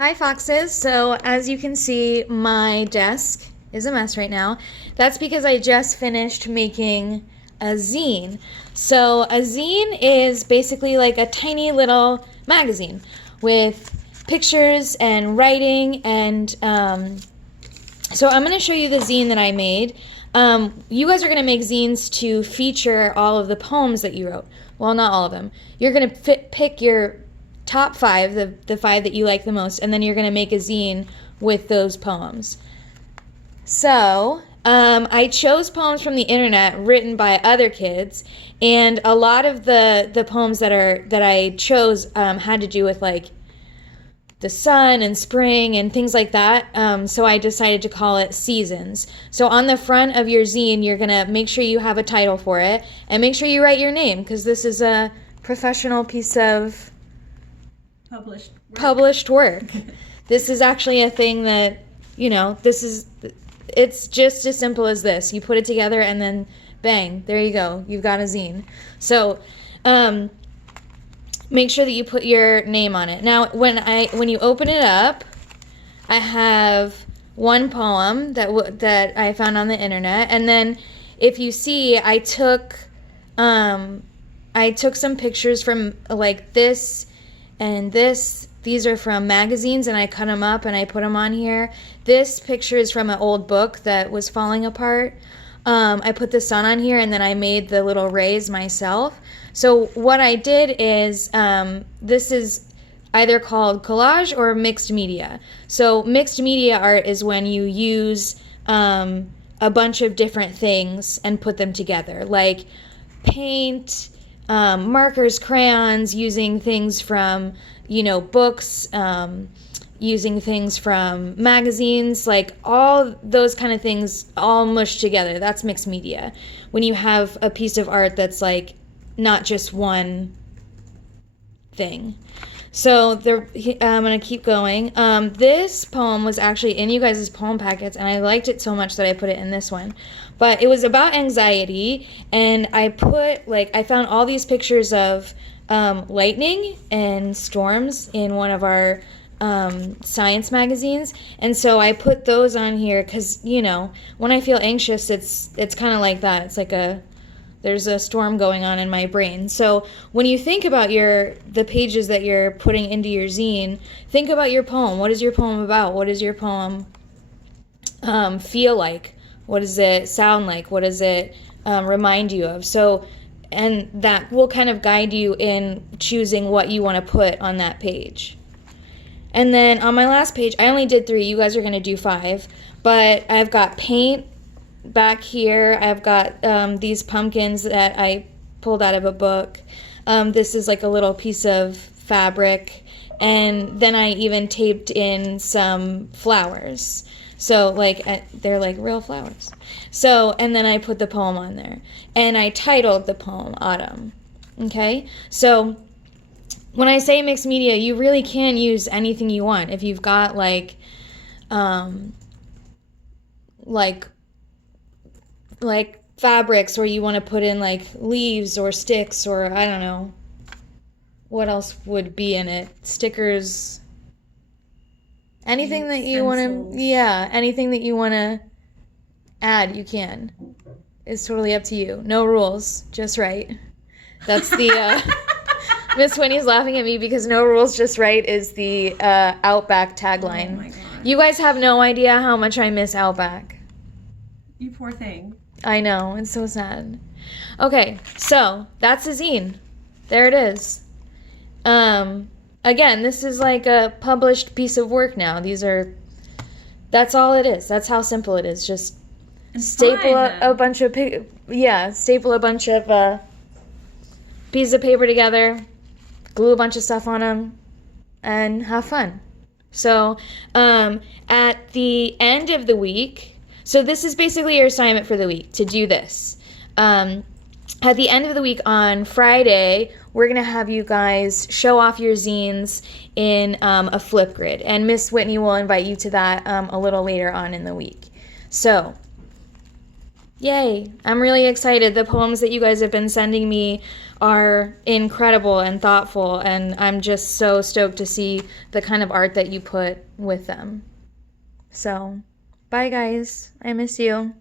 Hi Foxes. So as you can see, my desk is a mess right now. That's because I just finished making a zine. So a zine is basically like a tiny little magazine with pictures and writing and so I'm going to show you the zine that I made. You guys are going to make zines to feature all of the poems that you wrote. Well, not all of them. You're going to pick your top five, the five that you like the most, and then you're going to make a zine with those poems. So I chose poems from the internet written by other kids, and a lot of the poems that I chose had to do with like the sun and spring and things like that. So I decided to call it Seasons. So on the front of your zine, you're going to make sure you have a title for it and make sure you write your name because this is a professional piece of published work. This is actually a thing that, it's just as simple as this. You put it together and then bang, there you go. You've got a zine. So, make sure that you put your name on it. Now, when you open it up, I have one poem that I found on the internet, and then if you see, I took some pictures from like this and this. These are from magazines, and I cut them up and I put them on here. This picture is from an old book that was falling apart. I put the sun on here, and then I made the little rays myself. So what I did is, this is either called collage or mixed media. So mixed media art is when you use a bunch of different things and put them together, like paint, markers, crayons, using things from, books, using things from magazines, like all those kind of things all mushed together. That's mixed media. When you have a piece of art that's like not just one thing. So I'm going to keep going. This poem was actually in you guys' poem packets, and I liked it so much that I put it in this one. But it was about anxiety, and I found all these pictures of lightning and storms in one of our science magazines, and so I put those on here because when I feel anxious, it's kind of like that. It's like there's a storm going on in my brain. So when you think about the pages that you're putting into your zine, think about your poem. What is your poem about? What does your poem feel like? What does it sound like? What does it remind you of? So, and that will kind of guide you in choosing what you want to put on that page. And then on my last page, I only did 3. You guys are going to do 5. But I've got paint back here. I've got these pumpkins that I pulled out of a book. This is like a little piece of fabric. And then I even taped in some flowers. So they're like real flowers. So, and then I put the poem on there. And I titled the poem Autumn. Okay? So when I say mixed media, you really can use anything you want. If you've got like fabrics, or you want to put in like leaves or sticks, or I don't know what else would be in it, stickers, anything that you want to, anything that you want to add, you can. It's totally up to you. No rules, just right. That's the Miss Winnie's laughing at me because no rules, just right is the Outback tagline. Oh my God. You guys have no idea how much I miss Outback. You poor thing. I know, it's so sad. Okay, so that's a zine. There it is. Again, this is like a published piece of work now. That's all it is. That's how simple it is. Just staple a bunch of pieces of paper together, glue a bunch of stuff on them, and have fun. So at the end of the week, so this is basically your assignment for the week, to do this. At the end of the week on Friday, we're going to have you guys show off your zines in a Flipgrid. And Miss Whitney will invite you to that a little later on in the week. So Yay. I'm really excited. The poems that you guys have been sending me are incredible and thoughtful, and I'm just so stoked to see the kind of art that you put with them. So, bye guys. I miss you.